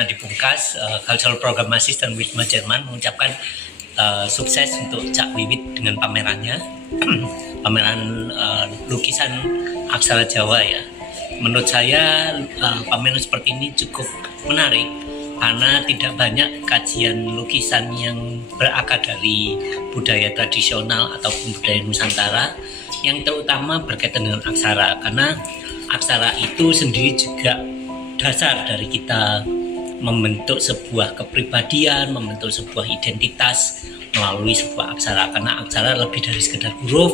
Perdana di Pungkas, Cultural Program Assistant Wisma Jerman mengucapkan sukses untuk Cak Wiwit dengan pamerannya, pameran lukisan aksara Jawa ya. Menurut saya pameran seperti ini cukup menarik karena tidak banyak kajian lukisan yang berakar dari budaya tradisional ataupun budaya Nusantara yang terutama berkaitan dengan aksara, karena aksara itu sendiri juga dasar dari kita membentuk sebuah kepribadian, membentuk sebuah identitas melalui sebuah aksara, karena aksara lebih dari sekedar huruf,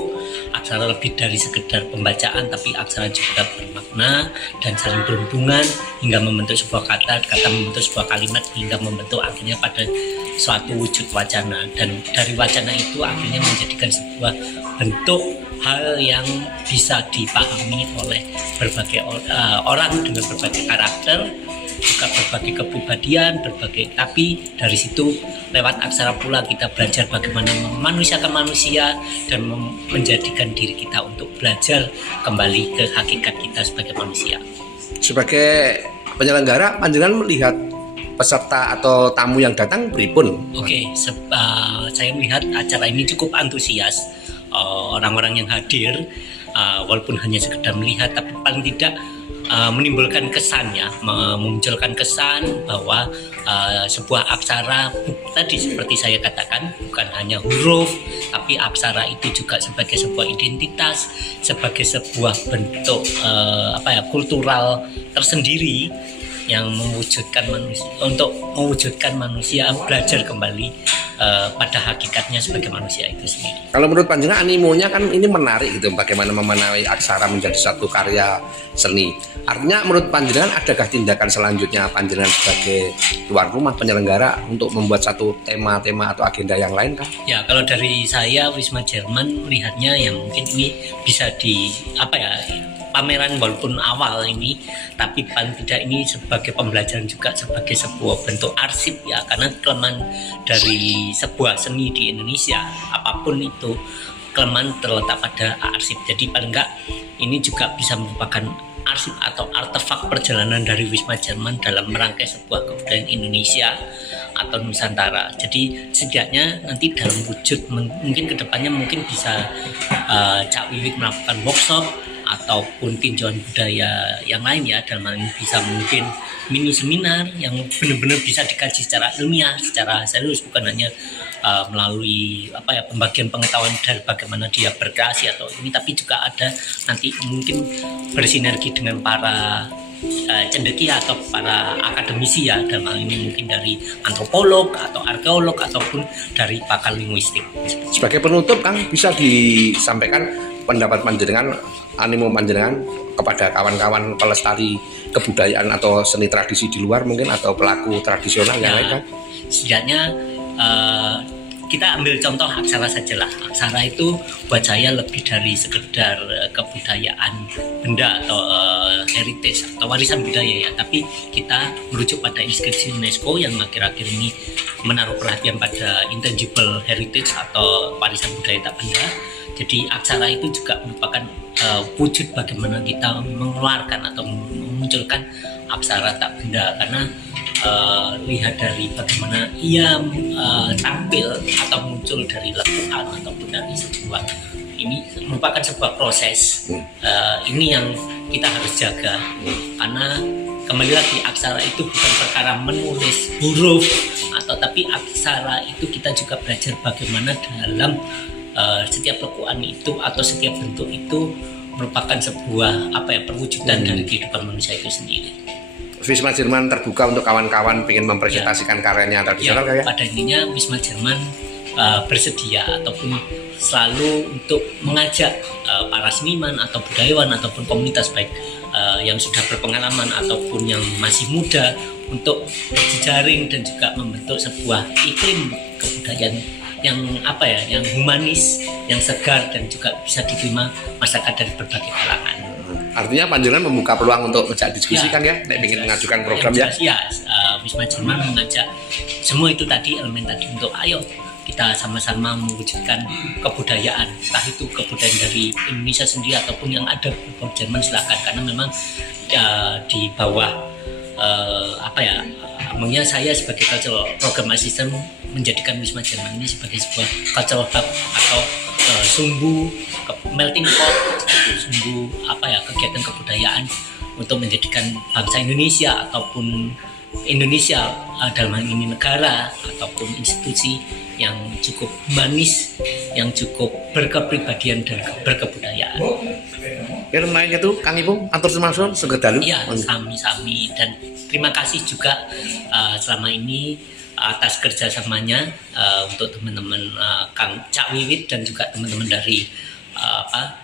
aksara lebih dari sekedar pembacaan, tapi aksara juga bermakna dan saling berhubungan hingga membentuk sebuah kata membentuk sebuah kalimat hingga membentuk akhirnya pada suatu wujud wacana, dan dari wacana itu akhirnya menjadikan sebuah bentuk hal yang bisa dipahami oleh berbagai orang dengan berbagai karakter, juga berbagai kepribadian, tapi dari situ lewat aksara pula kita belajar bagaimana memanusiakan manusia dan menjadikan diri kita untuk belajar kembali ke hakikat kita sebagai manusia. Sebagai penyelenggara, panjenengan melihat peserta atau tamu yang datang pripun? Oke, saya melihat acara ini cukup antusias. Orang-orang yang hadir walaupun hanya sekedar melihat, tapi paling tidak menimbulkan kesan ya, memunculkan kesan bahwa sebuah aksara tadi seperti saya katakan bukan hanya huruf, tapi aksara itu juga sebagai sebuah identitas, sebagai sebuah bentuk kultural tersendiri yang mewujudkan manusia belajar kembali pada hakikatnya sebagai manusia itu sendiri. Kalau menurut panjenengan animonya kan ini menarik gitu, bagaimana memenai aksara menjadi satu karya seni. Artinya menurut panjenengan adakah tindakan selanjutnya panjenengan sebagai tuan rumah penyelenggara untuk membuat satu tema-tema atau agenda yang lain kah? Ya, kalau dari saya Wisma Jerman melihatnya yang mungkin ini bisa pameran walaupun awal ini, tapi paling tidak ini sebagai pembelajaran juga sebagai sebuah bentuk arsip ya, karena kelemahan dari sebuah seni di Indonesia apapun itu kelemahan terletak pada arsip. Jadi paling enggak ini juga bisa merupakan arsip atau artefak perjalanan dari Wisma Jerman dalam merangkai sebuah kebudayaan Indonesia atau Nusantara. Jadi setidaknya nanti dalam wujud mungkin kedepannya mungkin bisa Cak Wiwit melakukan workshop ataupun tinjauan budaya yang lain ya, dalam hal ini bisa mungkin mini seminar yang benar-benar bisa dikaji secara ilmiah, secara serius, bukan hanya melalui pembagian pengetahuan dari bagaimana dia berkreasi atau ini, tapi juga ada nanti mungkin bersinergi dengan para cendekia atau para akademisi ya, dalam hal ini mungkin dari antropolog atau arkeolog ataupun dari pakar linguistik. Sebagai penutup Kang, bisa disampaikan pendapat panjenengan, animo panjenengan kepada kawan-kawan pelestari kebudayaan atau seni tradisi di luar mungkin, atau pelaku tradisional yang lain kan? Setidaknya kita ambil contoh aksara sajalah. Aksara itu buat saya lebih dari sekedar kebudayaan benda atau heritage atau warisan budaya ya, tapi kita merujuk pada inskripsi UNESCO yang akhir-akhir ini menaruh perhatian pada intangible heritage atau warisan budaya tak benda. Jadi aksara itu juga merupakan wujud bagaimana kita mengeluarkan atau memunculkan aksara tak benda, karena lihat dari bagaimana ia tampil atau muncul dari lekukan ataupun dari sebuah, ini merupakan sebuah proses. Ini yang kita harus jaga, karena kembali lagi aksara itu bukan perkara menulis huruf tapi aksara itu kita juga belajar bagaimana dalam setiap lekukan itu atau setiap bentuk itu merupakan sebuah perwujudan dari kehidupan manusia itu sendiri. Wisma Jerman terbuka untuk kawan-kawan ingin mempresentasikan karyanya tradisional kayak? Pada intinya Wisma Jerman bersedia ataupun selalu untuk mengajak para seniman atau budayawan ataupun komunitas baik yang sudah berpengalaman ataupun yang masih muda untuk berjejaring dan juga membentuk sebuah iklim kebudayaan yang humanis, yang segar dan juga bisa diterima masyarakat dari berbagai kalangan. Artinya panjenengan membuka peluang untuk ngejak diskusi kan ya, ingin mengajukan program ya? Wisma Jerman mengajak semua itu tadi, elemen tadi, untuk ayo kita sama-sama mewujudkan kebudayaan, entah itu kebudayaan dari Indonesia sendiri ataupun yang ada di Jerman, silakan, karena memang di bawah Emangnya saya sebagai cultural program assistant menjadikan Wisma Jerman ini sebagai sebuah cultural hub atau sumbu melting pot, sumbu kegiatan kebudayaan untuk menjadikan bangsa Indonesia ataupun Indonesia dalam hal ini negara ataupun institusi yang cukup humanis, yang cukup berkepribadian dan berkebudayaan. Yang lainnya tuh Kang Ipung, atur semasun segedalu. Iya, sami-sami, dan terima kasih juga selama ini atas kerjasamanya untuk teman-teman Kang Cak Wiwit dan juga teman-teman dari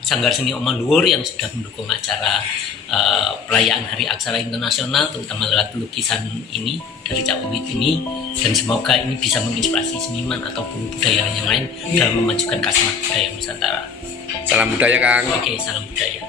Sanggar Seni Oman Luhur yang sudah mendukung acara perayaan Hari Aksara Internasional, terutama lewat lukisan ini dari Cak Wiwit ini, dan semoga ini bisa menginspirasi seniman ataupun budaya yang lain dalam memajukan khasmat budaya Nusantara. Salam budaya Kang. Oke, salam budaya.